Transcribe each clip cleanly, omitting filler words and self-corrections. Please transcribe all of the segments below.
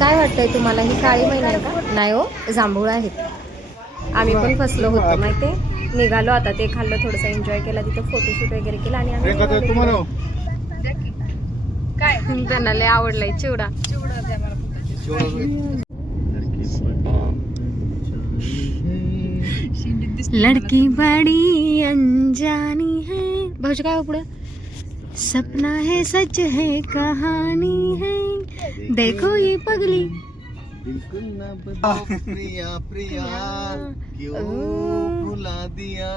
काय वाटतंय तुम्हाला, ही काळी मैना आहे का? नाही हो, जांभूळ आहेत. आम्ही पण फसलो होतो माहितीये. निघालो आता, ते खाल्लं, थोडंसं एन्जॉय केला, तिथं फोटोशूट वगैरे केला आणि आम्ही निघालो. काय त्यांना लय आवडलाय चिवडा. लड़की बड़ी अनजानी है. भाऊजी काय पुढे, सपना है सच है कहानी है, देखो ये पगली. बिल्कुल ना बताओ प्रिया प्रिया क्यों भुला दिया.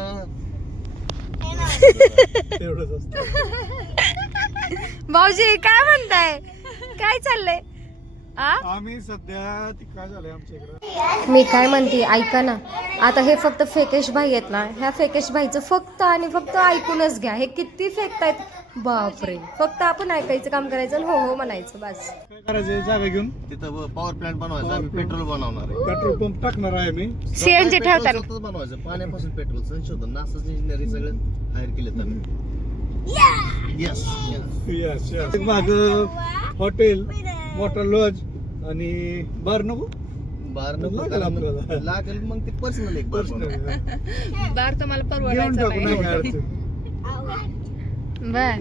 भाऊजी काय म्हणताय, काय चाललंय? आम्ही सध्या काय झालंय आमच्या इकडे. मी काय म्हणते, ऐका ना, आता हे फक्त फेकेश भाई आहेत ना, ह्या फेकेश भाईचं फक्त आणि फक्त ऐकूनच घ्या. हे किती फेकतायत, बापरे. फक्त आपण ऐकायचं काम करायचं आणि हो हो म्हणायचं, बस. काय करायचं, जागा घेऊन तिथं पॉवर प्लांट बनवायचा. आम्ही पेट्रोल बनवणार आहे. पेट्रोल पंप टाकणार आहे मी. सीएनजी ठेवताना स्वतःच बनवायचं. पाण्यापासून पेट्रोल संशोधन, नासाच इंजिनिअरिंग सगळं हायर केलं आम्ही. Yes yes yes. माग हॉटेल, मोटर लॉज आणि बार नको. बार नको लागेल आपल्याला. लागेल मग ते पर्सनल एक बार बनवू. बार तुम्हाला घेऊन टाकू, नाही काय अडचण. बर.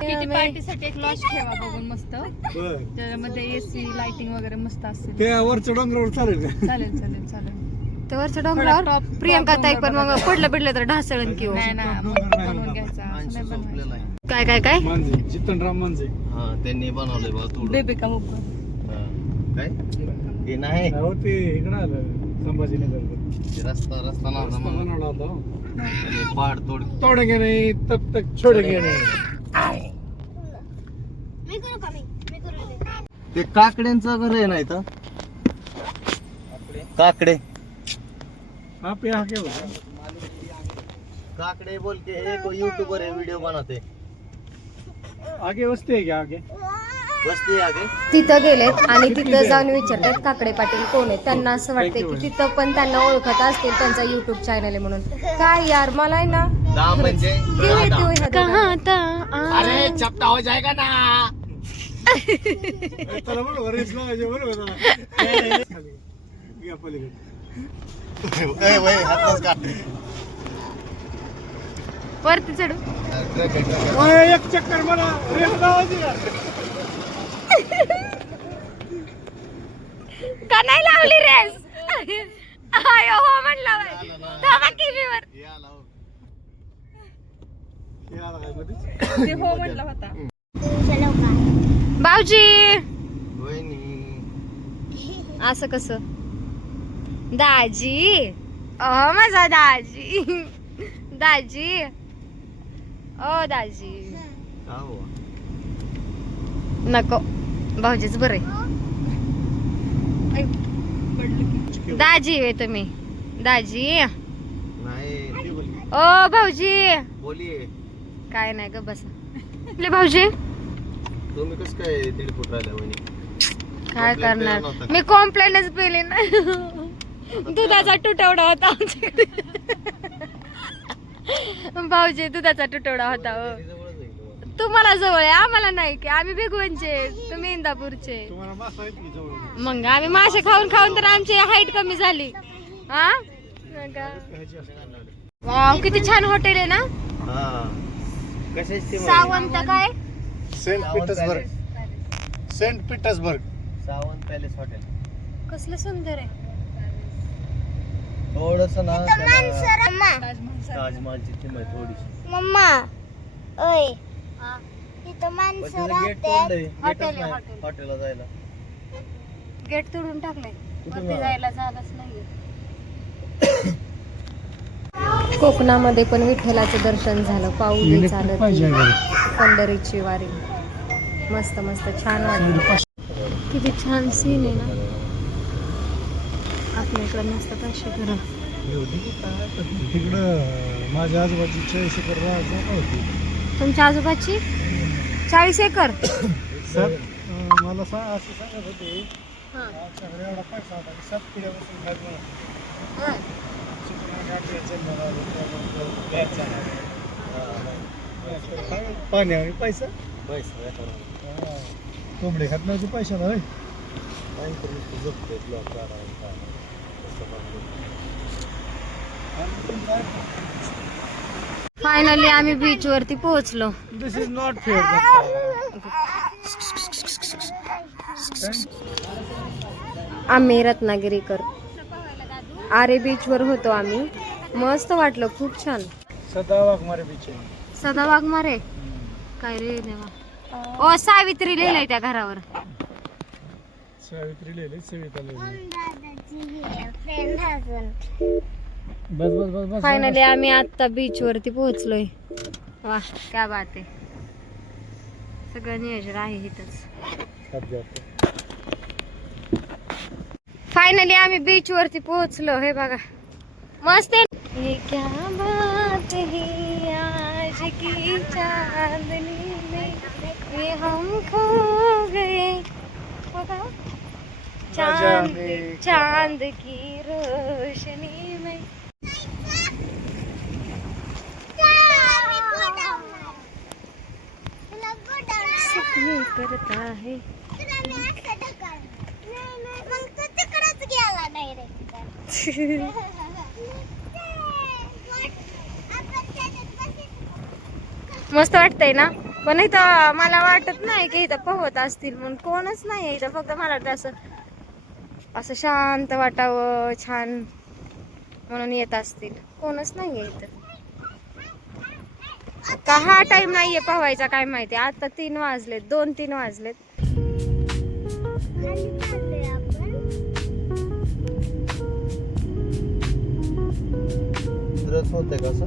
किती पार्टीसाठी एक लॉज ठेवा बघून मस्त, बरं. त्याच्यामध्ये एसी लाइटिंग वगैरे मस्त असेल. त्या वरच्या डोंगरावर चालेल का? चालेल चालेल चालेल. ते वरच्या डोंगरावर प्रियंका ताई पण मग पडलं बिडलं तर ढासळण किंवा नाही ना, बनवून घ्यायचा असं माणसं नाही झोपलेलं बनवायचं. आहे. काय काय काय मांजे, चित्तनराम मांजे. हा त्यांनी बनवलंय बघा थोडं. बेबी का मुक. काय ते नाही हो, ते इकडं आलं संभाजीनगर. ते रस्ता नव्हता मग बनवला होता. त्याने पाड तोड. तोडेंगे नाही तब तक छोडेंगे नाही. ते काकड्यांचं घर आहे ना इथं. काकडे हा पे हा क्या होता. काकडे बोल के एक यूट्यूबर है, वीडियो बनाते. आगे वस्ती आहे क्या आगे. बसते आगे. तिथं गेलेत आणि तिथं जाऊन विचारतात काकडे पाटील कोण आहेत. त्यांना असं वाटतंय की तिथं पण त्यांना ओळखत असतील, त्यांचा युट्यूब चॅनल आहे म्हणून. काय यार, मला आहे ना दाम म्हणजे अरे चपटा हो जाएगा ना. चला बरोबर रेस लावायचे, बरोबर चला. घ्या पलीकडे. हातच काढ. वरती चढू. एक चक्कर मला रेस लावायची का? का नाही लावली रेस? आयो हो म्हणला बाई. थांबा टीव्हीवर. ते हो म्हणला होता. भाऊजी वहिनी असं कसं, दाजी, माझा दाजी, दाजी, ओ दाजी. का हो? नको, भाऊजीच बरं आहे. दाजी आहे तुम्ही, दाजी. नाही ती बोली. ओ भाऊजी, बोलिये. काय नाही ग, बसा. आपले भाऊजी तुम्ही कसं काय 1.5 फूट राहिल्या वहिनी. काय Complaint करणार, केलं नव्हतं. मी कॉम्प्लेनच पेले ना. दुधाचा तुटवडा होता आमच्याकडे. भाऊजी दुधाचा तुटवडा होता हो. जवळच आहे तुम्हाला. तुम्हाला जवळ आहे, आम्हाला नाही की. आम्ही भिगवणचे, तुम्ही इंदापूरचे. तुम्हाला मासा आहे की जवळ. मग आम्ही मासे खाऊन खाऊन तर आमची हाईट कमी झाली. हा, वाव, किती छान हॉटेल आहे ना. हा कशाची सावंत काय, Saint Petersburg. Saint Petersburg. Sawant Palace Hotel. कसलं सुंदर आहे. थोडस ना ताजमहलची थीम आहे थोडीशी. मम्मा ओय हा, तिथं माणसं गेट राहतात. तोडलंय. हॉटेल गेटच आहे, नाही हॉटेल. हॉटेलला जायला. गेट तोडून टाकलंय, कुठून वरती जाणार? जायला झालंच नाहीये. कोकणामध्ये पण विठ्ठलाचं दर्शन झालं, पाऊली चालत पंढरीची वारी. मस्त मस्त छान वाटलं. किती छान सीन आहे ना. आपल्या इकडे मस्त पाचशे घर. तिकडं माझ्या आजूबाजूची 40 एकर जागा होती. तुमच्या आजोबाची 40 एकर. सर मला असं सांगत होते, आमच्याकडे एवढा पैसा होता की 7 पिढ्यापासून खात नाही. पाण्यावर पैसा. पैसा कोंबडे खात नाही पैसा नाही. नाहीतर नुसतं झोपतोय ब्लॉक काढायला काय नाही. तसं बघायला. आणि पण जायचं. फायनली आम्ही बीच वरती पोहोचलो. This is not fair. आम्ही रत्नागिरीकर आरे बीच वर होतो आम्ही. मस्त वाटलं, खूप छान. सदा वाघमारे बीच आहे. सदा वाघमारे काय रे देवा. ओ सावित्री लिहिलंय त्या घरावर. सावित्री लिहिले सविता लिहिले. दादाची फ्रेंड अजून बस बस बस बस. फायनली आम्ही आता बीच वरती पोहोचलोय. वा क्या बात आहे. सगळं नियोजन आहे इथंच. फायनली आम्ही बीच वरती पोहोचलो. हे बघा मस्त आहे. ये क्या बात है आज की चांदनी में ये हम खो गए. बघा. चांद चांद की रोशनी में. सपने करता है. मग तू तिकडच गेला डायरेक्ट. मस्त वाटतंय ना. पण इथं मला वाटत नाही की इथं पोहत असतील म्हणून. कोणच नाही इथं. फक्त मला वाटतं असं असं शांत वाटावं छान म्हणून येत असतील. कोणच नाहीये इथं. का हा टाइम नाहीये पोहायचा काय माहिती. आता 3 वाजलेत, 2-3 वाजलेत. खाली चाललोय आपण. रस होतंय का असं